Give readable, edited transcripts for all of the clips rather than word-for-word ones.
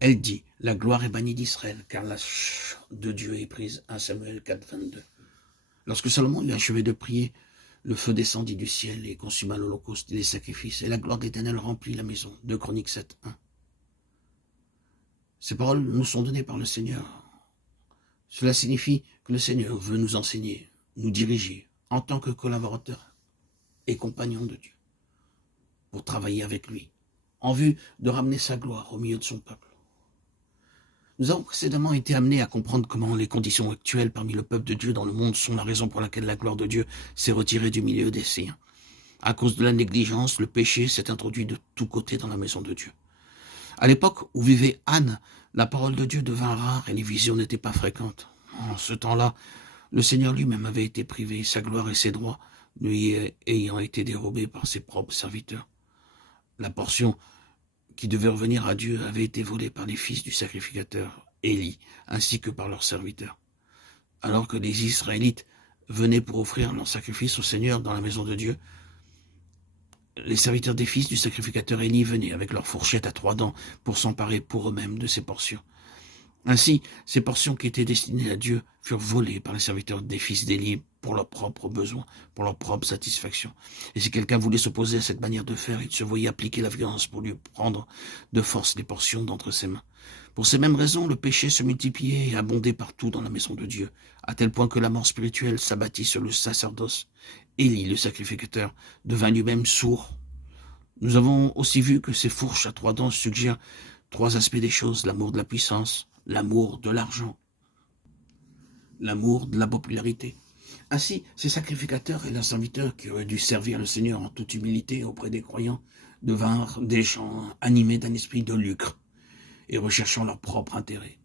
Elle dit, la gloire est bannie d'Israël, car la de Dieu est prise. 1 Samuel 4, 22. Lorsque Salomon eut achevé de prier, le feu descendit du ciel et consuma l'holocauste et les sacrifices, et la gloire de l'Éternel remplit la maison. 2 Chroniques 7, 1. Ces paroles nous sont données par le Seigneur. Cela signifie que le Seigneur veut nous enseigner, nous diriger, en tant que collaborateurs et compagnons de Dieu, pour travailler avec lui, en vue de ramener sa gloire au milieu de son peuple. Nous avons précédemment été amenés à comprendre comment les conditions actuelles parmi le peuple de Dieu dans le monde sont la raison pour laquelle la gloire de Dieu s'est retirée du milieu des siens. À cause de la négligence, le péché s'est introduit de tous côtés dans la maison de Dieu. À l'époque où vivait Anne, la parole de Dieu devint rare et les visions n'étaient pas fréquentes. En ce temps-là, le Seigneur lui-même avait été privé, sa gloire et ses droits lui ayant été dérobés par ses propres serviteurs. La portion qui devait revenir à Dieu avait été volée par les fils du sacrificateur, Élie, ainsi que par leurs serviteurs. Alors que les Israélites venaient pour offrir leur sacrifice au Seigneur dans la maison de Dieu, les serviteurs des fils du sacrificateur Élie venaient avec leurs fourchettes à 3 dents pour s'emparer pour eux-mêmes de ces portions. Ainsi, ces portions qui étaient destinées à Dieu furent volées par les serviteurs des fils d'Élie pour leurs propres besoins, pour leur propre satisfaction. Et si quelqu'un voulait s'opposer à cette manière de faire, il se voyait appliquer la violence pour lui prendre de force les portions d'entre ses mains. Pour ces mêmes raisons, le péché se multipliait et abondait partout dans la maison de Dieu, à tel point que la mort spirituelle s'abattit sur le sacerdoce. Élie, le sacrificateur, devint lui-même sourd. Nous avons aussi vu que ces fourches à 3 dents suggèrent 3 aspects des choses: l'amour de la puissance, l'amour de l'argent, l'amour de la popularité. Ainsi, ces sacrificateurs et leurs serviteurs qui auraient dû servir le Seigneur en toute humilité auprès des croyants devinrent des gens animés d'un esprit de lucre et recherchant leur propre intérêt.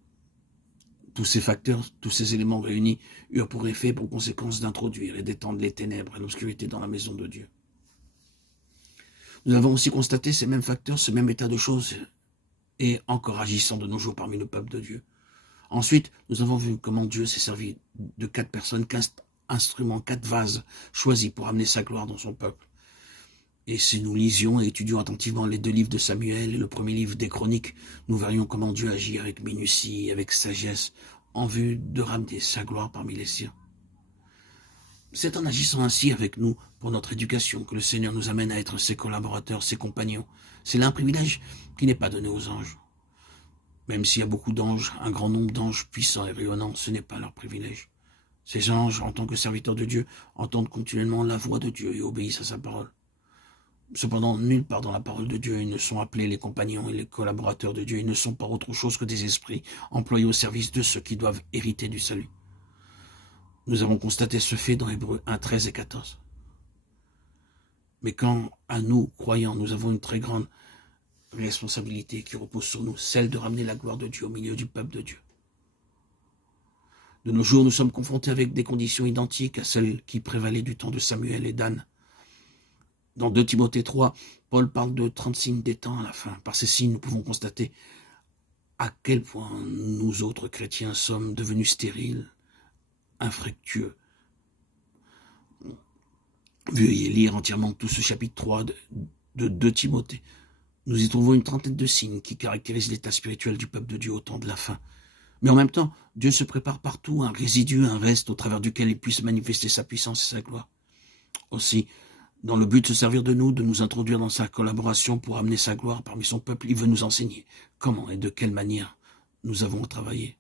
Tous ces facteurs, tous ces éléments réunis eurent pour effet, pour conséquence, d'introduire et d'étendre les ténèbres et l'obscurité dans la maison de Dieu. Nous avons aussi constaté ces mêmes facteurs, ce même état de choses et encore agissant de nos jours parmi le peuple de Dieu. Ensuite, nous avons vu comment Dieu s'est servi de 4 personnes, 4 instruments, 4 vases choisis pour amener sa gloire dans son peuple. Et si nous lisions et étudions attentivement les 2 livres de Samuel et le premier livre des Chroniques, nous verrions comment Dieu agit avec minutie, avec sagesse, en vue de ramener sa gloire parmi les siens. C'est en agissant ainsi avec nous pour notre éducation que le Seigneur nous amène à être ses collaborateurs, ses compagnons. C'est là un privilège qui n'est pas donné aux anges. Même s'il y a beaucoup d'anges, un grand nombre d'anges puissants et rayonnants, ce n'est pas leur privilège. Ces anges, en tant que serviteurs de Dieu, entendent continuellement la voix de Dieu et obéissent à sa parole. Cependant, nulle part dans la parole de Dieu, ils ne sont appelés les compagnons et les collaborateurs de Dieu. Ils ne sont pas autre chose que des esprits employés au service de ceux qui doivent hériter du salut. Nous avons constaté ce fait dans Hébreux 1, 13 et 14. Mais quand, à nous, croyants, nous avons une très grande responsabilité qui repose sur nous, celle de ramener la gloire de Dieu au milieu du peuple de Dieu. De nos jours, nous sommes confrontés avec des conditions identiques à celles qui prévalaient du temps de Samuel et d'Anne. Dans 2 Timothée 3, Paul parle de 30 signes des temps à la fin. Par ces signes, nous pouvons constater à quel point nous autres chrétiens sommes devenus stériles, infructueux. Veuillez lire entièrement tout ce chapitre 3 de 2 Timothée. Nous y trouvons une trentaine de signes qui caractérisent l'état spirituel du peuple de Dieu au temps de la fin. Mais en même temps, Dieu se prépare partout un résidu, un reste au travers duquel il puisse manifester sa puissance et sa gloire. Aussi, dans le but de se servir de nous introduire dans sa collaboration pour amener sa gloire parmi son peuple, il veut nous enseigner comment et de quelle manière nous avons travaillé.